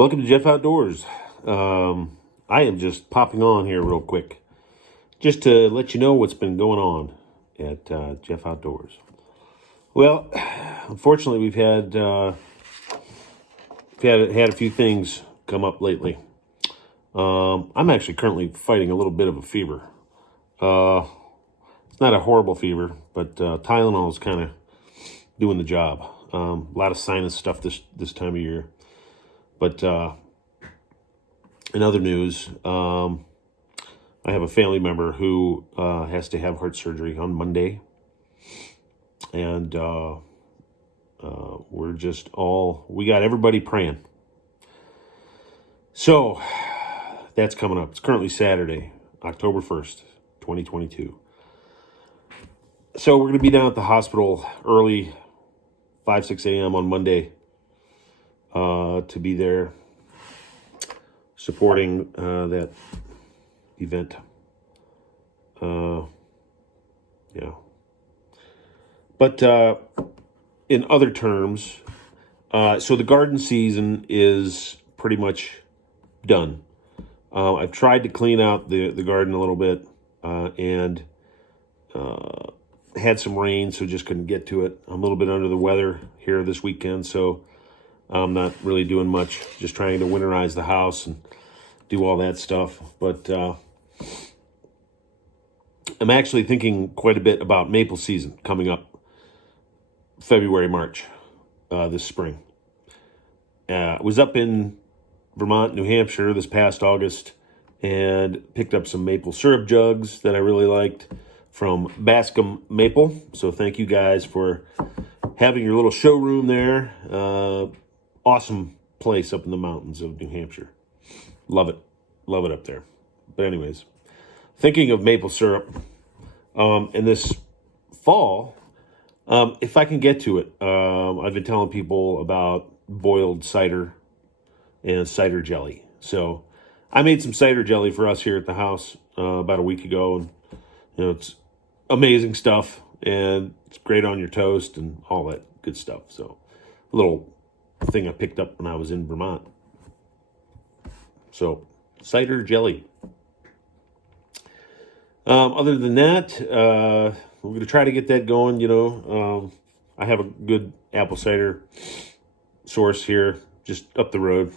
Welcome to Jeff Outdoors. I am just popping on here real quick, just to let you know what's been going on at Jeff Outdoors. Well, unfortunately, we've had a few things come up lately. I'm actually currently fighting a little bit of a fever. It's not a horrible fever, but Tylenol is kind of doing the job. A lot of sinus stuff this time of year. But in other news, I have a family member who has to have heart surgery on Monday. And we got everybody praying. So that's coming up. It's currently Saturday, October 1st, 2022. So we're going to be down at the hospital early, 5, 6 a.m. on Monday to be there supporting that event. Yeah. But in other terms, so the garden season is pretty much done. I've tried to clean out the garden a little bit and had some rain, so just couldn't get to it. I'm a little bit under the weather here this weekend, so I'm not really doing much, just trying to winterize the house and do all that stuff. But I'm actually thinking quite a bit about maple season coming up February, March this spring. I was up in Vermont, New Hampshire this past August and picked up some maple syrup jugs that I really liked from Bascom Maple. So thank you guys for having your little showroom there. Awesome place up in the mountains of New Hampshire. Love it. Love it up there. But anyways, thinking of maple syrup, and this fall, if I can get to it, I've been telling people about boiled cider and cider jelly. So I made some cider jelly for us here at the house about a week ago, and it's amazing stuff, and it's great on your toast and all that good stuff. So a little thing I picked up when I was in Vermont. So cider jelly. Other than that, we're going to try to get that going. I have a good apple cider source here just up the road.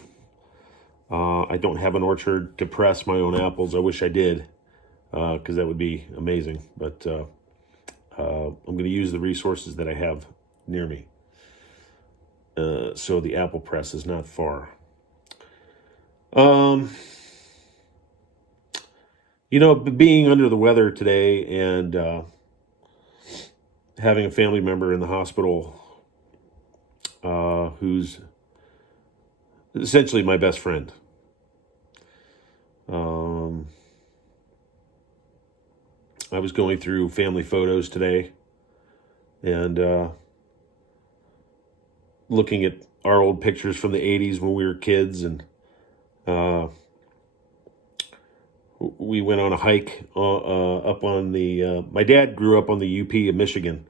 I don't have an orchard to press my own apples. I wish I did, because that would be amazing. But I'm going to use the resources that I have near me. So the apple press is not far. Being under the weather today and having a family member in the hospital who's essentially my best friend. I was going through family photos today and looking at our old pictures from the 80s when we were kids, and we went on a hike up on the... my dad grew up on the UP of Michigan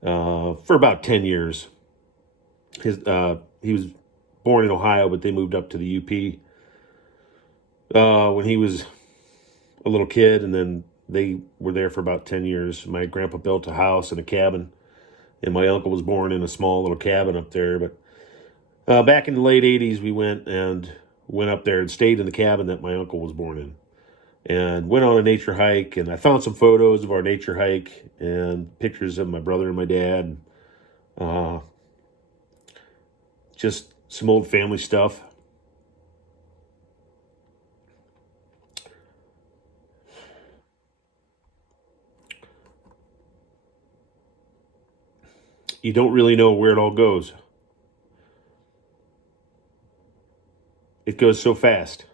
for about 10 years. He was born in Ohio, but they moved up to the UP when he was a little kid, and then they were there for about 10 years. My grandpa built a house and a cabin, and my uncle was born in a small little cabin up there. But back in the late 80s, we went up there and stayed in the cabin that my uncle was born in, and went on a nature hike. And I found some photos of our nature hike and pictures of my brother and my dad. Just some old family stuff. You don't really know where it all goes. It goes so fast.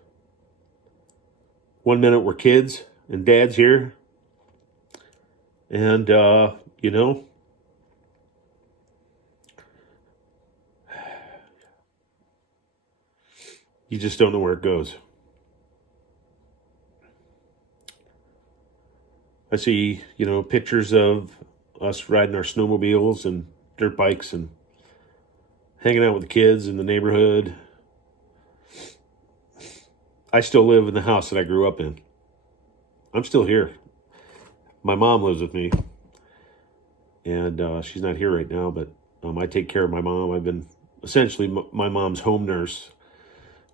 One minute we're kids and dad's here, and you just don't know where it goes. I see, pictures of us riding our snowmobiles and dirt bikes and hanging out with the kids in the neighborhood, I still live in the house that I grew up in. I'm still here. My mom lives with me, and she's not here right now, but I take care of my mom. I've been essentially my mom's home nurse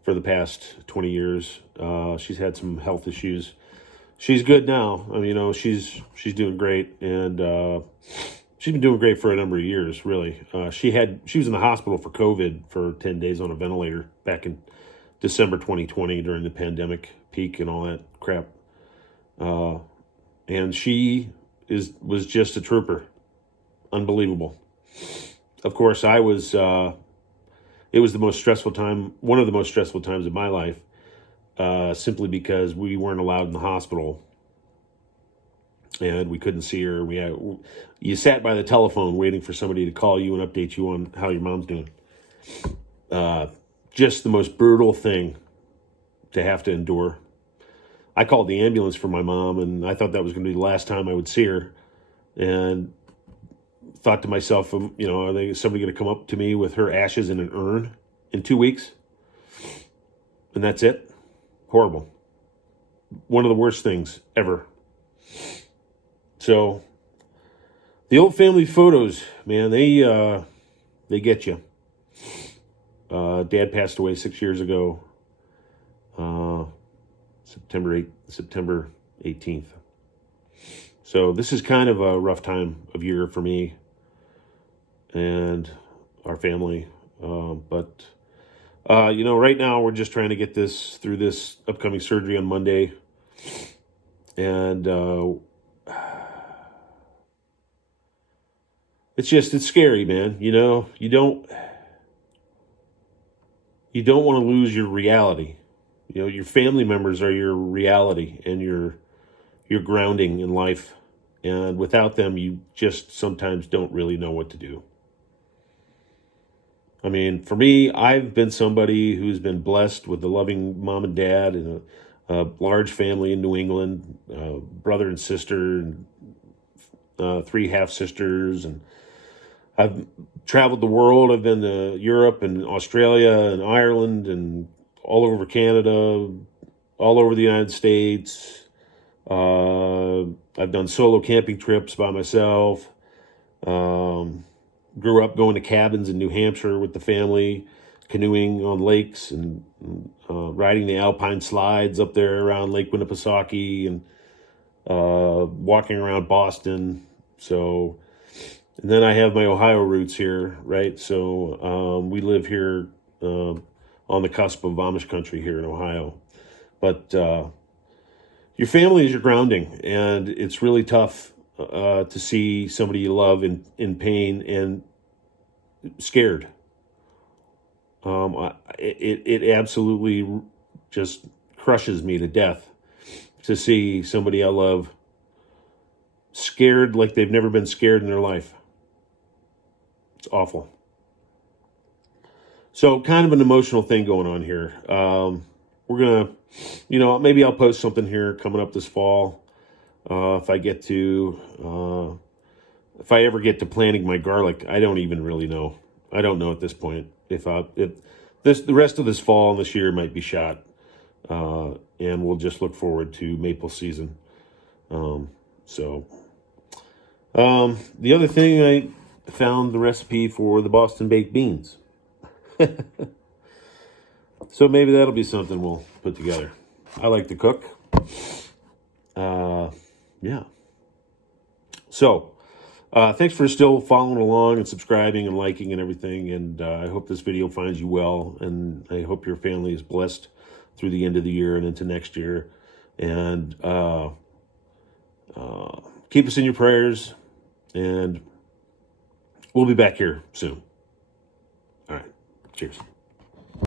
for the past 20 years. She's had some health issues. She's good now. I mean, she's doing great, and she's been doing great for a number of years, really. She was in the hospital for COVID for 10 days on a ventilator back in December 2020 during the pandemic peak and all that crap. And she was just a trooper. Unbelievable. Of course, it was the most stressful time, one of the most stressful times of my life, simply because we weren't allowed in the hospital and we couldn't see her. You sat by the telephone waiting for somebody to call you and update you on how your mom's doing. Just the most brutal thing to have to endure. I called the ambulance for my mom, and I thought that was going to be the last time I would see her. And thought to myself, are somebody going to come up to me with her ashes in an urn in 2 weeks? And that's it? Horrible. One of the worst things ever. So, the old family photos, man, they get you. Dad passed away 6 years ago, September 18th. So this is kind of a rough time of year for me and our family. But right now we're just trying to get this through this upcoming surgery on Monday. And it's scary, man. You don't want to lose your reality. Your family members are your reality and your grounding in life. And without them, you just sometimes don't really know what to do. I mean, for me, I've been somebody who's been blessed with a loving mom and dad and a large family in New England, brother and sister, and 3 half-sisters. And I've traveled the world. I've been to Europe and Australia and Ireland and all over Canada, all over the United States. I've done solo camping trips by myself. Grew up going to cabins in New Hampshire with the family, canoeing on lakes and riding the alpine slides up there around Lake Winnipesaukee and walking around Boston. So, and then I have my Ohio roots here, right? So we live here on the cusp of Amish country here in Ohio. But your family is your grounding, and it's really tough to see somebody you love in pain and scared. It absolutely just crushes me to death to see somebody I love scared like they've never been scared in their life. It's awful. So kind of an emotional thing going on here. We're going to, maybe I'll post something here coming up this fall. If I ever get to planting my garlic, I don't even really know. I don't know at this point. The rest of this fall and this year might be shot. And we'll just look forward to maple season. The other thing, I found the recipe for the Boston baked beans. So maybe that'll be something we'll put together. I like to cook. Yeah. So, thanks for still following along and subscribing and liking and everything. And I hope this video finds you well. And I hope your family is blessed through the end of the year and into next year. And keep us in your prayers. And we'll be back here soon. All right. Cheers.